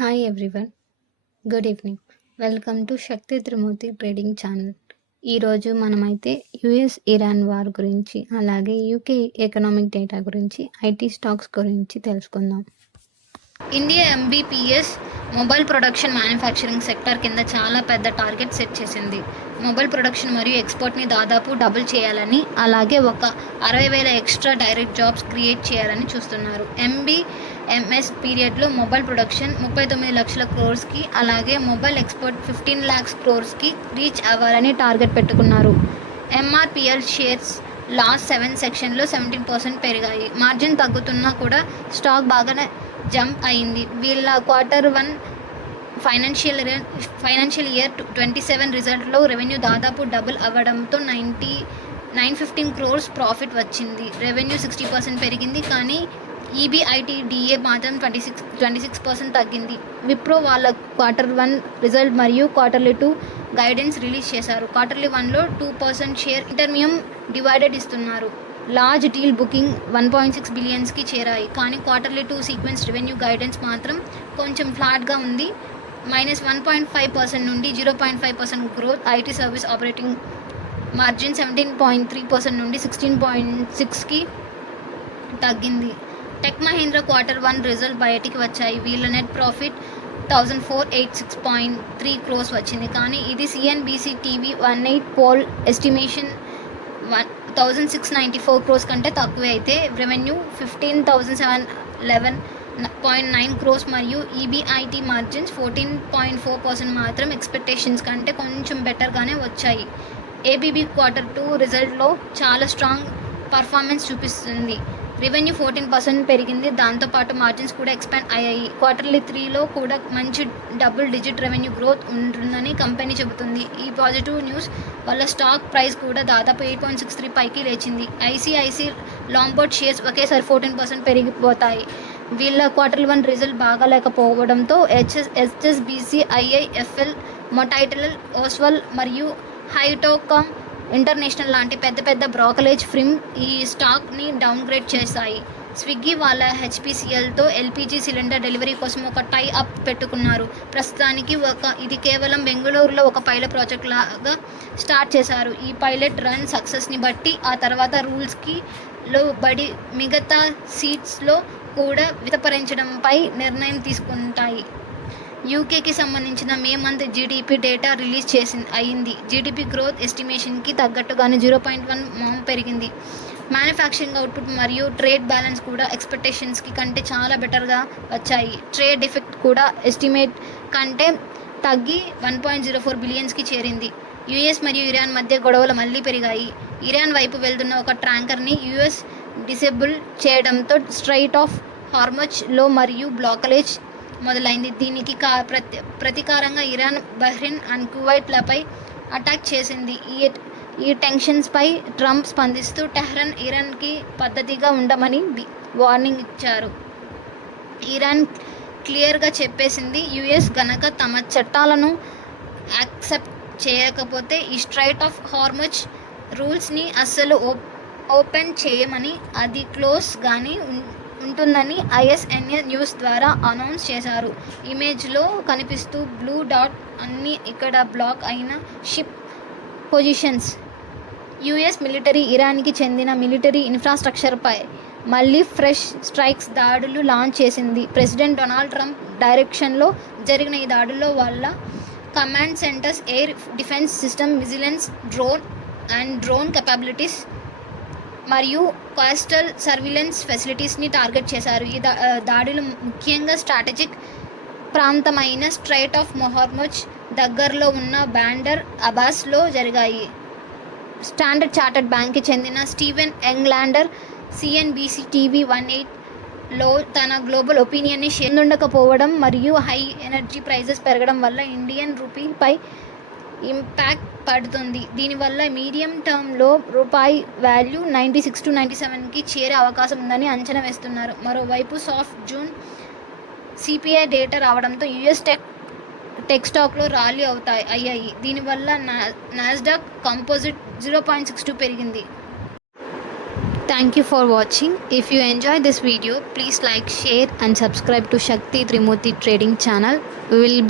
Hi everyone, good evening. Welcome to Shakti Trimurti trading channel. ఈరోజు మనమైతే US Iran war గురించి, అలాగే యూకే ఎకనామిక్ డేటా గురించి, ఐటీ స్టాక్స్ గురించి తెలుసుకుందాం. India MBPS mobile production manufacturing sector కింద చాలా పెద్ద టార్గెట్ సెట్ చేసింది. మొబైల్ ప్రొడక్షన్ మరియు ఎక్స్పోర్ట్ని దాదాపు డబుల్ చేయాలని, అలాగే ఒక 60,000 ఎక్స్ట్రా డైరెక్ట్ జాబ్స్ క్రియేట్ చేయాలని చూస్తున్నారు. ఎంబీఎంఎస్ పీరియడ్లో మొబైల్ ప్రొడక్షన్ 39 లక్షల క్రోర్స్కి, అలాగే మొబైల్ ఎక్స్పోర్ట్ 15 lakhs క్రోర్స్కి రీచ్ అవ్వాలని టార్గెట్ పెట్టుకున్నారు. ఎంఆర్పిఎల్ షేర్స్ లాస్ట్ 7 సెషన్లో 17% పెరిగాయి. మార్జిన్ తగ్గుతున్నా కూడా స్టాక్ బాగానే జంప్ అయింది. వీళ్ళ Q1 ఫైనాన్షియల్ ఇయర్ 27 రిజల్ట్లో రెవెన్యూ దాదాపు డబుల్ అవ్వడంతో 915 crores ప్రాఫిట్ వచ్చింది. రెవెన్యూ 60% పెరిగింది, కానీ ఈబీఐటీడీఏ మాత్రం 26% తగ్గింది. విప్రో వాళ్ళ Q1 రిజల్ట్ మరియు Q2 గైడెన్స్ రిలీజ్ చేశారు. Q1లో 2% షేర్ ఇంటర్మియం డివైడెడ్ ఇస్తున్నారు. లార్జ్ డీల్ బుకింగ్ 1.6 బిలియన్స్కి చేరాయి, కానీ Q2 సీక్వెన్స్ రెవెన్యూ గైడెన్స్ మాత్రం కొంచెం ఫ్లాట్గా ఉంది. -1.5% నుండి 0.5% growth. IT service operating margin 17.3% నుండి 16.6కి తగ్గింది. టెక్ మహీంద్రా Q1 రిజల్ట్ బయటికి వచ్చాయి. వీళ్ళ నెట్ ప్రాఫిట్ 1,486.3 crores వచ్చింది, కానీ ఇది CNBC TV 18 poll estimation 1,694 crores కంటే తక్కువే. అయితే రెవెన్యూ 15,711.9 crores మరియు ఈబీఐటీ మార్జిన్స్ 14.4% మాత్రం ఎక్స్పెక్టేషన్స్ కంటే కొంచెం బెటర్గానే వచ్చాయి. ఏబీబీ Q2 రిజల్ట్లో చాలా స్ట్రాంగ్ పర్ఫార్మెన్స్ చూపిస్తుంది. రెవెన్యూ 14% పెరిగింది, దాంతోపాటు మార్జిన్స్ కూడా ఎక్స్పాండ్ అయ్యాయి. Q3లో కూడా మంచి డబుల్ డిజిట్ రెవెన్యూ గ్రోత్ ఉంటుందని కంపెనీ చెబుతుంది. ఈ పాజిటివ్ న్యూస్ వల్ల స్టాక్ ప్రైస్ కూడా దాదాపు 8.63 పైకి లేచింది. ఐసీఐసీ లాంబోర్డ్ షేర్స్ ఒకేసారి 14% పెరిగిపోతాయి. వీళ్ళ Q1 రిజల్ట్ బాగాలేకపోవడంతో హెచ్ఎస్బీసీ, ఐఐఎఫ్ఎల్, మొటైటల్, ఓస్వాల్ మరియు హైటోకామ్ ఇంటర్నేషనల్ లాంటి పెద్ద బ్రోకరేజ్ ఫర్మ్ ఈ స్టాక్ని డౌన్గ్రేడ్ చేశాయి. స్విగ్గీ వాళ్ళ హెచ్పిసిఎల్తో ఎల్పీజీ సిలిండర్ డెలివరీ కోసం ఒక టై అప్ పెట్టుకున్నారు. ప్రస్తుతానికి ఇది కేవలం బెంగళూరులో ఒక పైలట్ ప్రాజెక్ట్ లాగా స్టార్ట్ చేశారు. ఈ పైలట్ రన్ సక్సెస్ని బట్టి ఆ తర్వాత రూల్స్కి లోబడి మిగతా సీట్స్లో కూడా విస్తరించడంపై నిర్ణయం తీసుకుంటాయి. యూకేకి సంబంధించిన May month GDP data release అయింది. జీడీపీ గ్రోత్ ఎస్టిమేషన్కి తగ్గట్టుగానే 0.1% పెరిగింది. మ్యానుఫ్యాక్చరింగ్ అవుట్పుట్ మరియు ట్రేడ్ బ్యాలెన్స్ కూడా ఎక్స్పెక్టేషన్స్కి కంటే చాలా బెటర్గా వచ్చాయి. ట్రేడ్ డిఫెక్ట్ కూడా ఎస్టిమేట్ కంటే తగ్గి 1.04 బిలియన్స్కి చేరింది. యుఎస్ మరియు ఇరాన్ మధ్య గొడవలు మళ్లీ పెరిగాయి. ఇరాన్ వైపు వెళ్తున్న ఒక ట్యాంకర్ని యుఎస్ డిసేబుల్ చేయడంతో స్ట్రైట్ ఆఫ్ హార్మజ్లో మరియు బ్లాకేజ్ మొదలైంది. దీనికి ప్రతీకారంగా ఇరాన్ బహ్రెయిన్ అండ్ కువైట్లపై అటాక్ చేసింది. ఈ టెన్షన్స్పై ట్రంప్ స్పందిస్తూ టెహ్రాన్ ఇరాన్కి పద్ధతిగా ఉండమని వార్నింగ్ ఇచ్చారు. ఇరాన్ క్లియర్గా చెప్పేసింది, యుఎస్ గనక తమ చట్టాలను యాక్సెప్ట్ చేయకపోతే ఈ స్ట్రైట్ ఆఫ్ హార్మజ్ రూల్స్ని అస్సలు ఓపెన్ చేయమని, అది క్లోజ్ గానీ ఉంటుందని ఐఎస్ఎన్ఏ న్యూస్ ద్వారా అనౌన్స్ చేశారు. ఇమేజ్లో కనిపిస్తూ బ్లూ డాట్ అన్ని ఇక్కడ బ్లాక్ అయిన షిప్ పొజిషన్స్. యుఎస్ మిలిటరీ ఇరాన్కి చెందిన మిలిటరీ ఇన్ఫ్రాస్ట్రక్చర్పై మళ్లీ ఫ్రెష్ స్ట్రైక్స్ దాడులు లాంచ్ చేసింది. ప్రెసిడెంట్ డొనాల్డ్ ట్రంప్ డైరెక్షన్లో జరిగిన ఈ దాడుల్లో వాళ్ళ command centres, air defence system, vigilance, drone capabilities మరియు కోస్టల్ సర్విలెన్స్ ఫెసిలిటీస్ని టార్గెట్ చేశారు. ఈ దాడులు ముఖ్యంగా స్ట్రాటజిక్ ప్రాంతమైన స్ట్రైట్ ఆఫ్ హార్మజ్ దగ్గరలో ఉన్న బాండర్ అబ్బాస్లో జరిగాయి. స్టాండర్డ్ చార్టర్డ్ బ్యాంక్కి చెందిన స్టీవెన్ యంగ్లాండర్ సిఎన్బిసి టీవీ 18లో తన గ్లోబల్ ఒపీనియన్ని షేర్ ఉండకపోవడం మరియు హై ఎనర్జీ ప్రైజెస్ పెరగడం వల్ల ఇండియన్ రూపీపై ఇంపాక్ట్ పడుతుంది. దీనివల్ల మీడియం టర్మ్లో రూపాయి వాల్యూ 96 to 97కి చేరే అవకాశం ఉందని అంచనా వేస్తున్నారు. మరోవైపు సాఫ్ట్ జూన్ సిపిఐ డేటా రావడంతో యుఎస్ టెక్ స్టాక్లో ర్యాలీ అయ్యాయి. దీనివల్ల నాస్డాక్ కంపోజిట్ 0.62 పెరిగింది. Thank you for watching. If you enjoyed this video, please like, share and subscribe to Shakti Trimurti Trading channel. We will be